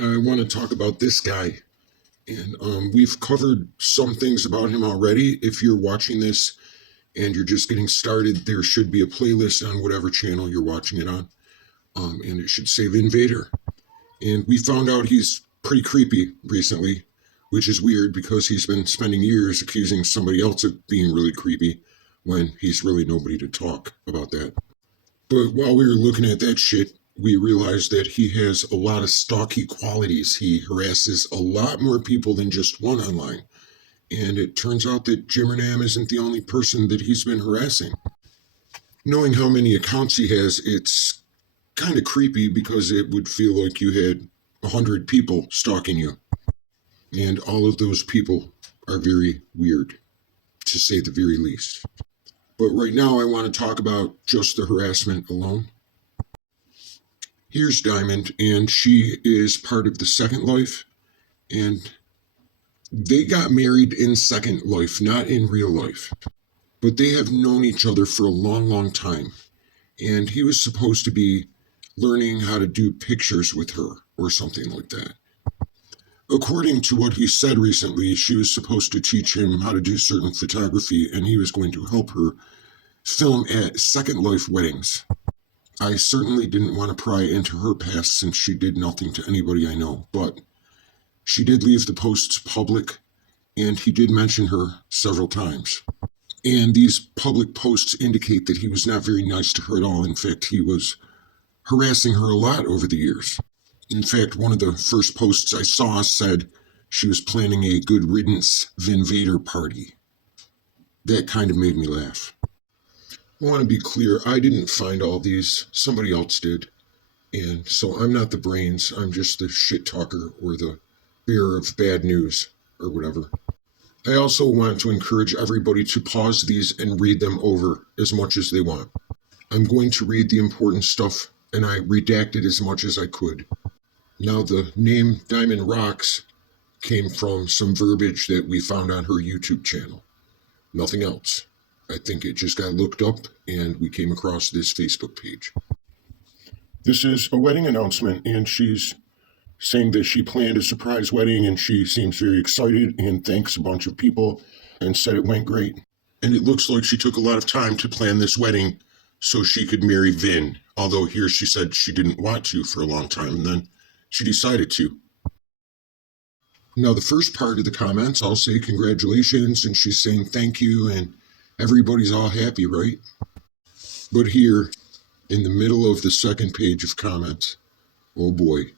I want to talk about this guy. And we've covered some things about him already. If you're watching this and you're just getting started, there should be a playlist on whatever channel you're watching it on. And it should say Vader. And we found out he's pretty creepy recently, which is weird because he's been spending years accusing somebody else of being really creepy when he's really nobody to talk about that. But while we were looking at that shit, we realized that he has a lot of stalky qualities. He harasses a lot more people than just one online. And it turns out that Jimmerman isn't the only person that he's been harassing. Knowing how many accounts he has, it's kind of creepy because it would feel like you had 100 people stalking you. And all of those people are very weird, to say the very least. But right now I want to talk about just the harassment alone. Here's Diamond, and she is part of the Second Life, and they got married in Second Life, not in real life. But they have known each other for a long, long time, and he was supposed to be learning how to do pictures with her or something like that. According to what he said recently, she was supposed to teach him how to do certain photography, and he was going to help her film at Second Life weddings. I certainly didn't want to pry into her past since she did nothing to anybody I know, but she did leave the posts public, and he did mention her several times. And these public posts indicate that he was not very nice to her at all. In fact, he was harassing her a lot over the years. In fact, one of the first posts I saw said she was planning a good riddance Vader party. That kind of made me laugh. I want to be clear, I didn't find all these, somebody else did. And so I'm not the brains, I'm just the shit talker or the bearer of bad news or whatever. I also want to encourage everybody to pause these and read them over as much as they want. I'm going to read the important stuff, and I redacted as much as I could. Now, the name Diamond Rocks came from some verbiage that we found on her YouTube channel. Nothing else. I think it just got looked up and we came across this Facebook page. This is a wedding announcement, and she's saying that she planned a surprise wedding and she seems very excited and thanks a bunch of people and said it went great. And it looks like she took a lot of time to plan this wedding so she could marry Vin, although here she said she didn't want to for a long time, and then she decided to. Now, the first part of the comments, I'll say congratulations, and she's saying thank you, and everybody's all happy, right? But here, in the middle of the second page of comments, oh boy.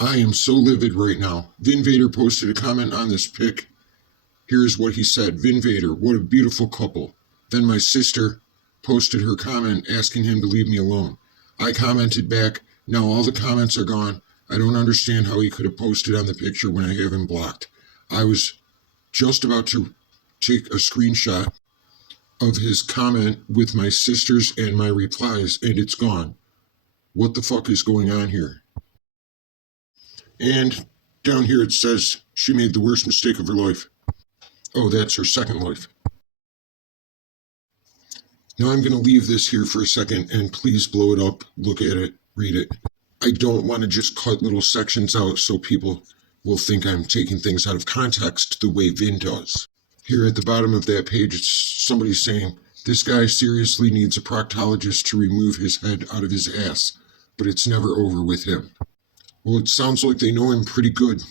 I am so livid right now. Vin Vader posted a comment on this pic. Here's what he said. Vin Vader, what a beautiful couple. Then my sister posted her comment asking him to leave me alone. I commented back, now all the comments are gone. I don't understand how he could have posted on the picture when I have him blocked. I was just about to take a screenshot of his comment with my sisters and my replies, and it's gone. What the fuck is going on here? And down here it says she made the worst mistake of her life. Oh, that's her second life. Now I'm going to leave this here for a second, and please blow it up, look at it, read it. I don't want to just cut little sections out so people will think I'm taking things out of context the way Vin does. Here at the bottom of that page, it's somebody saying, this guy seriously needs a proctologist to remove his head out of his ass, but it's never over with him. Well, it sounds like they know him pretty good.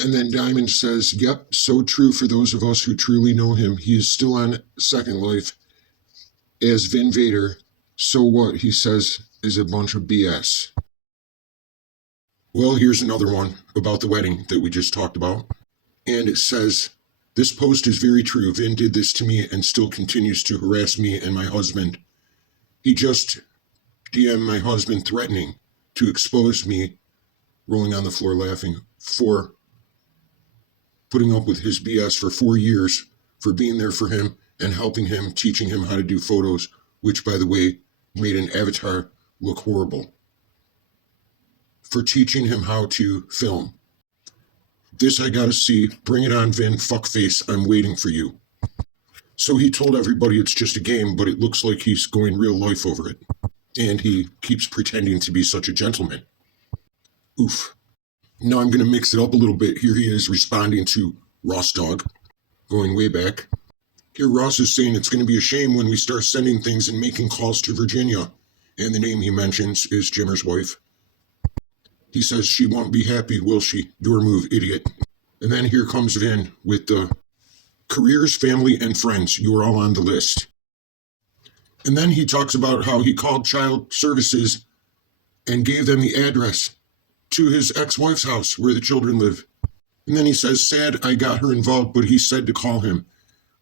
And then Diamond says, yep, so true for those of us who truly know him. He is still on Second Life as Vin Vader. So what, he says, is a bunch of BS. Well, here's another one about the wedding that we just talked about. And it says, this post is very true. Vin did this to me and still continues to harass me and my husband. He just DM'd my husband threatening to expose me, rolling on the floor laughing, for putting up with his BS for 4 years, for being there for him and helping him, teaching him how to do photos, which, by the way, made an avatar look horrible. For teaching him how to film. This I gotta see. Bring it on, Vin. Fuckface. I'm waiting for you. So he told everybody it's just a game, but it looks like he's going real life over it. And he keeps pretending to be such a gentleman. Oof. Now I'm going to mix it up a little bit. Here he is responding to Ross Dog, going way back. Here Ross is saying it's going to be a shame when we start sending things and making calls to Virginia. And the name he mentions is Jimmer's wife. He says she won't be happy, will she? Your move, idiot. And then here comes Vin with the careers, family, and friends. You are all on the list. And then he talks about how he called child services and gave them the address to his ex-wife's house where the children live. And then he says, sad I got her involved, but he said to call him.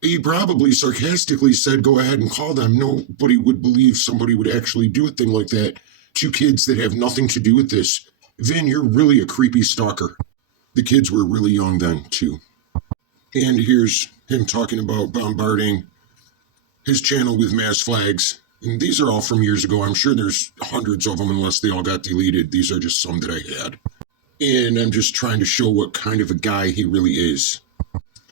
He probably sarcastically said, go ahead and call them. Nobody would believe somebody would actually do a thing like that to kids that have nothing to do with this. Vin, you're really a creepy stalker. The kids were really young then, too. And here's him talking about bombarding his channel with mass flags. And these are all from years ago. I'm sure there's hundreds of them unless they all got deleted. These are just some that I had. And I'm just trying to show what kind of a guy he really is.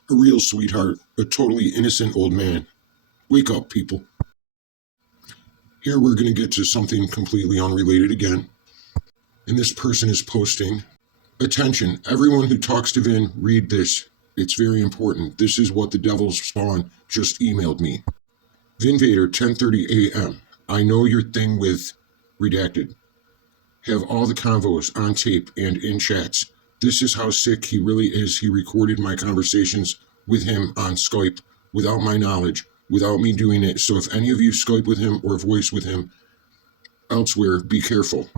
A real sweetheart, a totally innocent old man. Wake up, people. Here we're going to get to something completely unrelated again. And this person is posting, attention, everyone who talks to Vin, read this. It's very important. This is what the devil's spawn just emailed me. Vin Vader, 10:30 a.m. I know your thing with redacted. Have all the convos on tape and in chats. This is how sick he really is. He recorded my conversations with him on Skype without my knowledge, without me doing it. So if any of you Skype with him or voice with him elsewhere, be careful.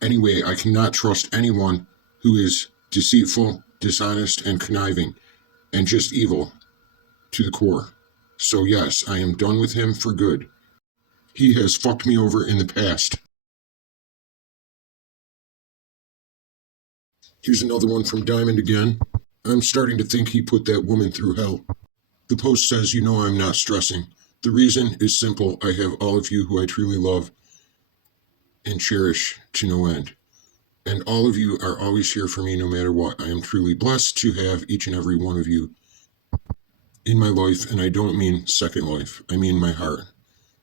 Anyway, I cannot trust anyone who is deceitful, dishonest, and conniving, and just evil to the core. So yes, I am done with him for good. He has fucked me over in the past. Here's another one from Diamond again. I'm starting to think he put that woman through hell. The post says, you know I'm not stressing. The reason is simple. I have all of you who I truly love and cherish to no end. And all of you are always here for me no matter what. I am truly blessed to have each and every one of you in my life, and I don't mean second life. I mean my heart.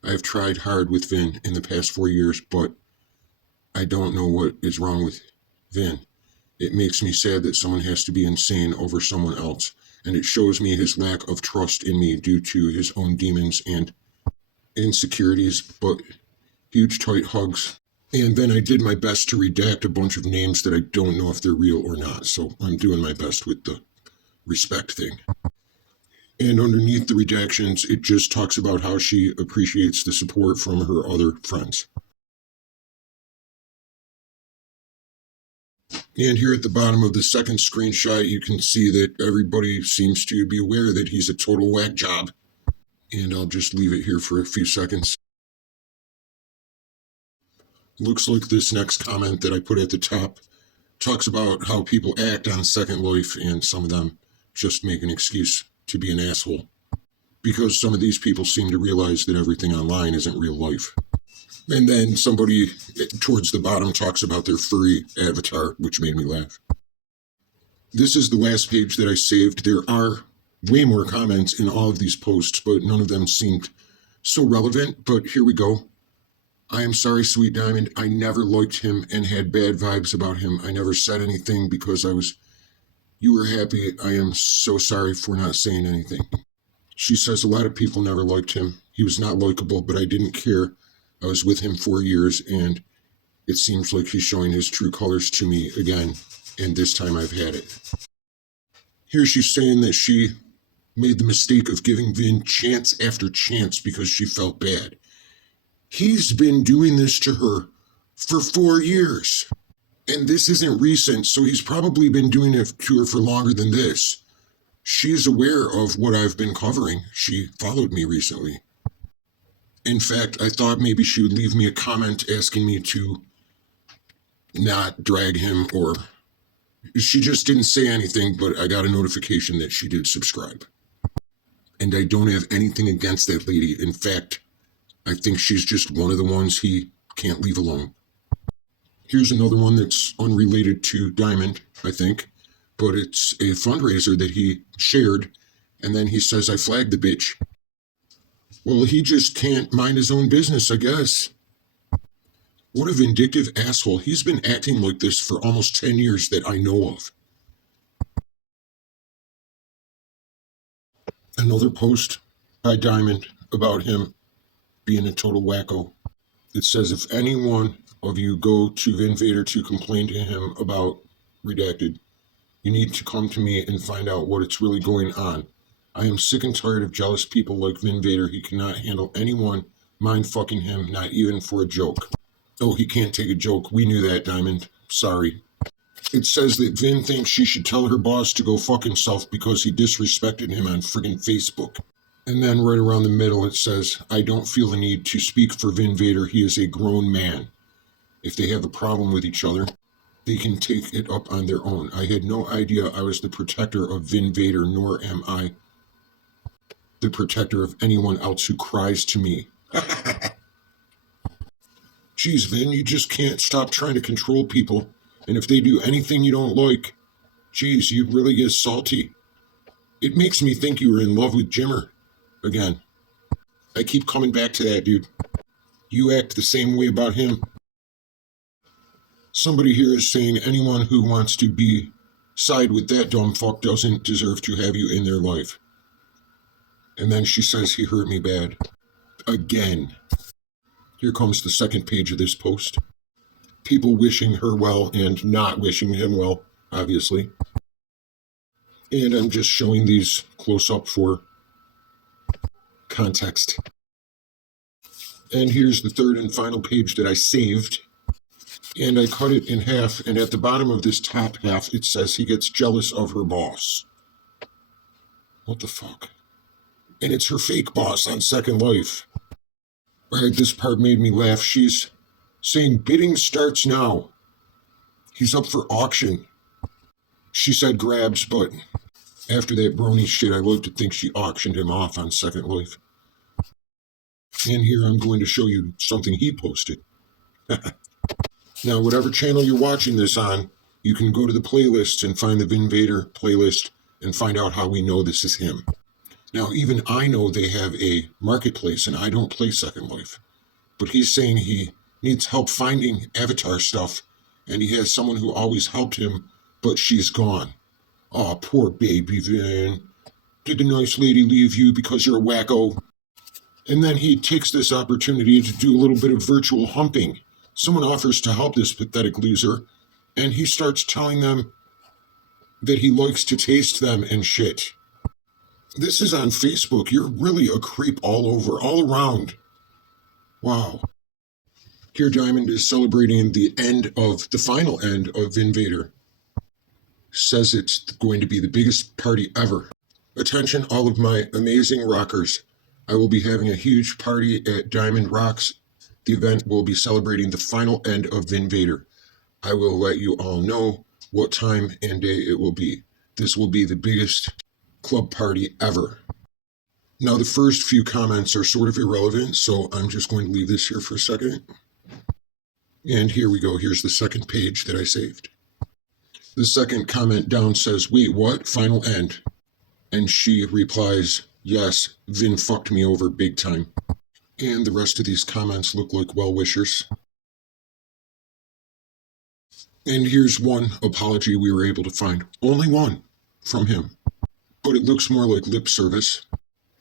I have tried hard with Vin in the past 4 years, but I don't know what is wrong with Vin. It makes me sad that someone has to be insane over someone else, and it shows me his lack of trust in me due to his own demons and insecurities, but huge tight hugs. And then I did my best to redact a bunch of names that I don't know if they're real or not, so I'm doing my best with the respect thing. And underneath the redactions, it just talks about how she appreciates the support from her other friends. And here at the bottom of the second screenshot, you can see that everybody seems to be aware that he's a total whack job. And I'll just leave it here for a few seconds. Looks like this next comment that I put at the top talks about how people act on Second Life, and some of them just make an excuse to be an asshole. Because some of these people seem to realize that everything online isn't real life. And then somebody towards the bottom talks about their furry avatar, which made me laugh. This is the last page that I saved. There are way more comments in all of these posts, but none of them seemed so relevant. But here we go. I am sorry, Sweet Diamond. I never liked him and had bad vibes about him. I never said anything because you were happy. I am so sorry for not saying anything. She says a lot of people never liked him. He was not likable, but I didn't care. I was with him 4 years, and it seems like he's showing his true colors to me again, and this time I've had it. Here she's saying that she made the mistake of giving Vin chance after chance because she felt bad. He's been doing this to her for 4 years, and this isn't recent, so he's probably been doing it to her for longer than this. She is aware of what I've been covering. She followed me recently. In fact, I thought maybe she would leave me a comment asking me to not drag him, or she just didn't say anything, but I got a notification that she did subscribe. And I don't have anything against that lady. In fact, I think she's just one of the ones he can't leave alone. Here's another one that's unrelated to Diamond, I think, but it's a fundraiser that he shared, and then he says, I flagged the bitch. Well, he just can't mind his own business, I guess. What a vindictive asshole. He's been acting like this for almost 10 years that I know of. Another post by Diamond about him being a total wacko. It says, if any one of you go to Vin Vader to complain to him about redacted, you need to come to me and find out what it's really going on. I am sick and tired of jealous people like Vin Vader. He cannot handle anyone mind fucking him, not even for a joke. Oh, he can't take a joke. We knew that, Diamond. Sorry. It says that Vin thinks she should tell her boss to go fuck himself because he disrespected him on friggin' Facebook. And then right around the middle it says, I don't feel the need to speak for Vin Vader. He is a grown man. If they have a problem with each other, they can take it up on their own. I had no idea I was the protector of Vin Vader, nor am I the protector of anyone else who cries to me. Geez, Vin, you just can't stop trying to control people. And if they do anything you don't like, geez, you really get salty. It makes me think you were in love with Jimmer again. I keep coming back to that, dude. You act the same way about him. Somebody here is saying anyone who wants to be side with that dumb fuck doesn't deserve to have you in their life. And then she says he hurt me bad. Again. Here comes the second page of this post. People wishing her well and not wishing him well, obviously. And I'm just showing these close up for context. And here's the third and final page that I saved. And I cut it in half, and at the bottom of this top half, it says he gets jealous of her boss. What the fuck? And it's her fake boss on Second Life. Alright, this part made me laugh. She's saying bidding starts now. He's up for auction. She said grabs, but after that brony shit, I love to think she auctioned him off on Second Life. And here I'm going to show you something he posted. Now, whatever channel you're watching this on, you can go to the playlists and find the Vin Vader playlist and find out how we know this is him. Now, even I know they have a marketplace, and I don't play Second Life. But he's saying he needs help finding Avatar stuff, and he has someone who always helped him, but she's gone. Aw, poor baby Vin. Did the nice lady leave you because you're a wacko? And then he takes this opportunity to do a little bit of virtual humping. Someone offers to help this pathetic loser, and he starts telling them that he likes to taste them and shit. This is on Facebook. You're really a creep all over, all around. Wow. Here Diamond is celebrating the final end of Vin Vader. Says it's going to be the biggest party ever. Attention, all of my amazing rockers. I will be having a huge party at Diamond Rocks. The event will be celebrating the final end of Vin Vader. I will let you all know what time and day it will be. This will be the biggest club party ever. Now, the first few comments are sort of irrelevant, so I'm just going to leave this here for a second. And here we go. Here's the second page that I saved. The second comment down says, wait, what? Final end. And she replies, yes, Vin fucked me over big time. And the rest of these comments look like well-wishers. And here's one apology we were able to find. Only one from him. But it looks more like lip service.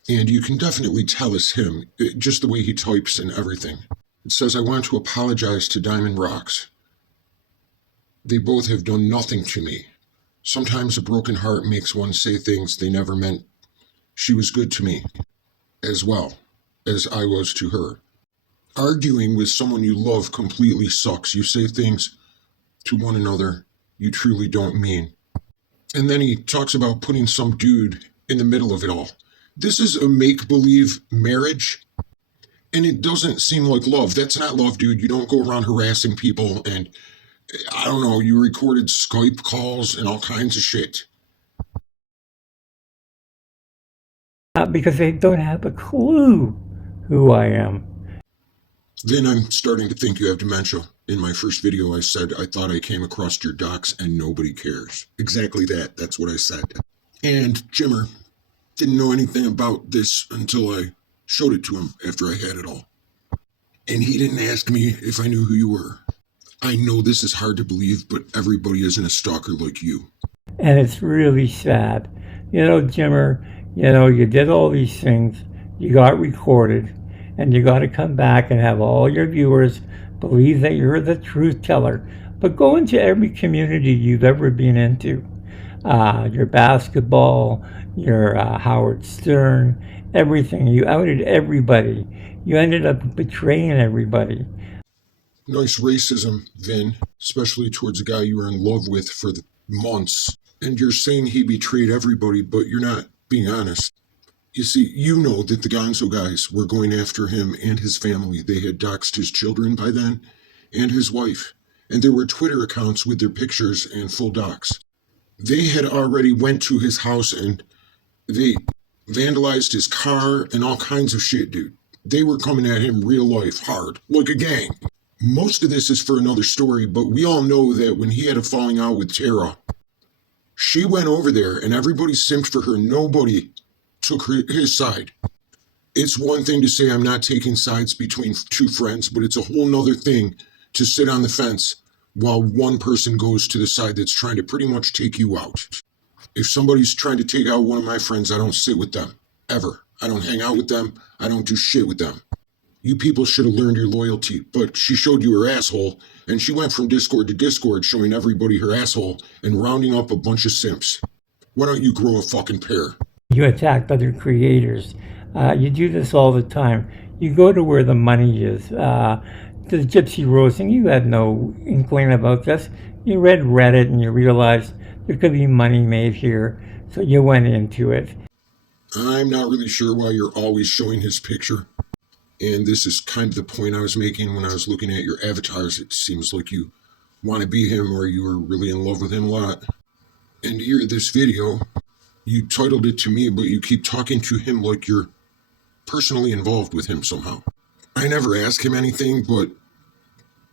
And you can definitely tell it's him, just the way he types and everything. It says, I want to apologize to Diamond Rocks. They both have done nothing to me. Sometimes a broken heart makes one say things they never meant. She was good to me, as well as I was to her. Arguing with someone you love completely sucks. You say things to one another you truly don't mean. And then he talks about putting some dude in the middle of it all. This is a make-believe marriage, and it doesn't seem like love. That's not love, dude. You don't go around harassing people, and I don't know, you recorded Skype calls and all kinds of shit. Because they don't have a clue who I am. Then I'm starting to think you have dementia. In my first video, I said I thought I came across your docs and nobody cares. Exactly that. That's what I said. And Jimmer didn't know anything about this until I showed it to him after I had it all. And he didn't ask me if I knew who you were. I know this is hard to believe, but everybody isn't a stalker like you. And it's really sad. Jimmer, you did all these things, you got recorded, and you got to come back and have all your viewers believe that you're the truth teller. But go into every community you've ever been into, your basketball, your Howard Stern, everything. You outed everybody. You ended up betraying everybody. Nice racism, Vin, especially towards a guy you were in love with for months. And you're saying he betrayed everybody, but you're not being honest. You see, you know that the Gonzo guys were going after him and his family. They had doxed his children by then and his wife. And there were Twitter accounts with their pictures and full docs. They had already went to his house and they vandalized his car and all kinds of shit, dude. They were coming at him real life hard, like a gang. Most of this is for another story, but we all know that when he had a falling out with Tara, she went over there and everybody simped for her. Nobody took his side. It's one thing to say I'm not taking sides between two friends, but it's a whole nother thing to sit on the fence while one person goes to the side that's trying to pretty much take you out. If somebody's trying to take out one of my friends, I don't sit with them. Ever. I don't hang out with them. I don't do shit with them. You people should have learned your loyalty, but she showed you her asshole, and she went from Discord to Discord showing everybody her asshole and rounding up a bunch of simps. Why don't you grow a fucking pair? You attack other creators. You do this all the time. You go to where the money is. The gypsy roasting, you had no inkling about this. You read Reddit and you realized there could be money made here, so you went into it. I'm not really sure why you're always showing his picture. And this is kind of the point I was making when I was looking at your avatars. It seems like you want to be him or you were really in love with him a lot. And here, this video, you titled it to me, but you keep talking to him like you're personally involved with him somehow. I never ask him anything, but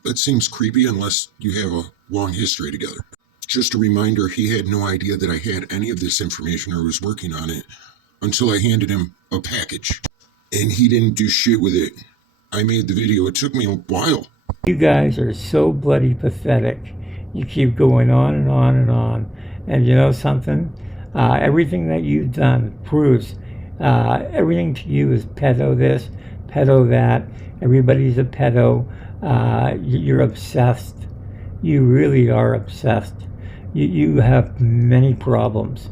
that seems creepy unless you have a long history together. Just a reminder, he had no idea that I had any of this information or was working on it until I handed him a package. And he didn't do shit with it. I made the video. It took me a while. You guys are so bloody pathetic. You keep going on and on and on. And you know something? Everything that you've done proves everything to you is pedo this, pedo that. Everybody's a pedo. You're obsessed. You really are obsessed. You have many problems.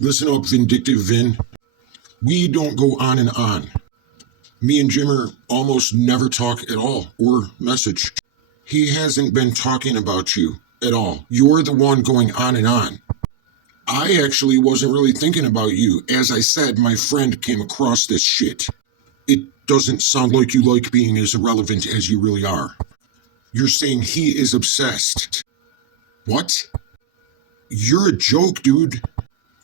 Listen up, vindictive Vin. We don't go on and on. Me and Jimmer almost never talk at all or message. He hasn't been talking about you at all. You're the one going on and on. I actually wasn't really thinking about you. As I said, my friend came across this shit. It doesn't sound like you like being as irrelevant as you really are. You're saying he is obsessed. What? You're a joke, dude.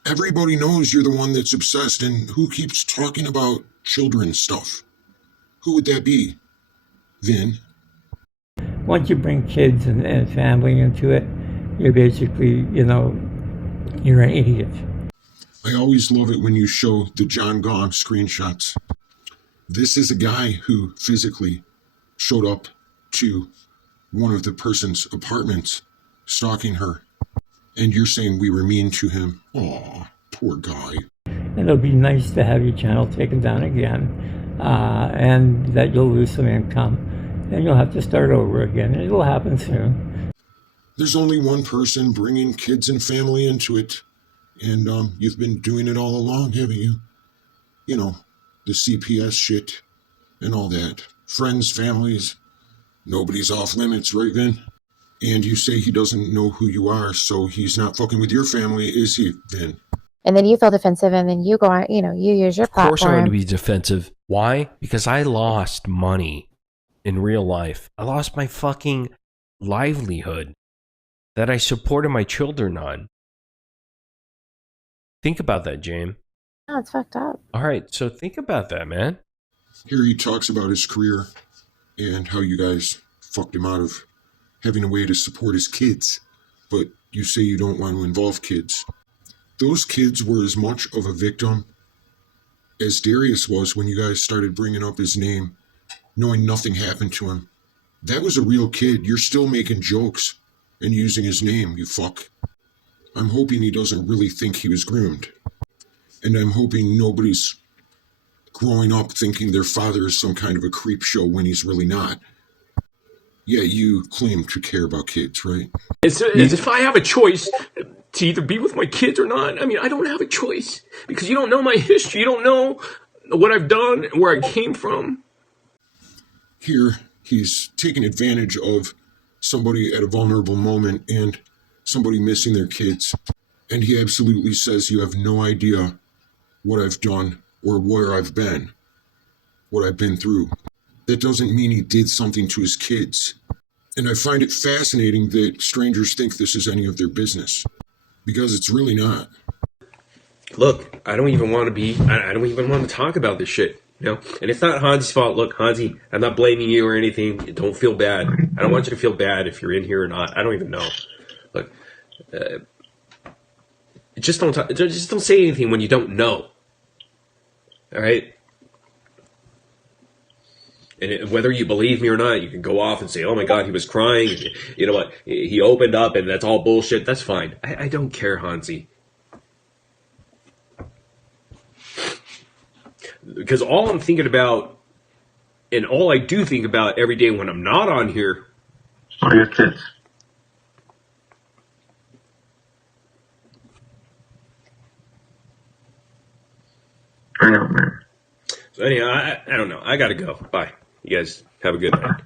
Everybody knows you're the one that's obsessed, and who keeps talking about children stuff? Who would that be? Vin? Once you bring kids and family into it, you're basically, you're an idiot. I always love it when you show the John Gong screenshots. This is a guy who physically showed up to one of the person's apartments, stalking her. And you're saying we were mean to him. Aw, poor guy. And it'll be nice to have your channel taken down again, and that you'll lose some income, and you'll have to start over again. It'll happen soon. There's only one person bringing kids and family into it, and you've been doing it all along, haven't you? You know, the CPS shit and all that. Friends, families, nobody's off limits, right, Vin? And you say he doesn't know who you are, so he's not fucking with your family, is he, Vin? And then you feel defensive, and then you go on, you use your platform. Of course I'm going to be defensive. Why? Because I lost money in real life. I lost my fucking livelihood that I supported my children on. Think about that, James. No, it's fucked up. All right, so think about that, man. Here he talks about his career and how you guys fucked him out of having a way to support his kids, but you say you don't want to involve kids. Those kids were as much of a victim as Darius was when you guys started bringing up his name knowing nothing happened to him. That was a real kid. You're still making jokes and using his name, you fuck. I'm hoping he doesn't really think he was groomed. And I'm hoping nobody's growing up thinking their father is some kind of a creep show when he's really not. Yeah, you claim to care about kids, right? As if I have a choice to either be with my kids or not. I mean, I don't have a choice because you don't know my history. You don't know what I've done and where I came from. Here, he's taking advantage of somebody at a vulnerable moment and somebody missing their kids. And he absolutely says you have no idea what I've done or where I've been, what I've been through. That doesn't mean he did something to his kids. And I find it fascinating that strangers think this is any of their business, because it's really not. Look, I don't even want to talk about this shit. You know, and it's not Hansi's fault. Look, Hansi, I'm not blaming you or anything. Don't feel bad. I don't want you to feel bad if you're in here or not. I don't even know. Look, just don't say anything when you don't know. All right. And whether you believe me or not, you can go off and say, "Oh my God, he was crying." You know what? He opened up, and that's all bullshit. That's fine. I don't care, Hansi. Because all I'm thinking about, and all I do think about every day when I'm not on here, are your kids. I know, man. So anyhow, I don't know. I gotta go. Bye. You guys have a good night.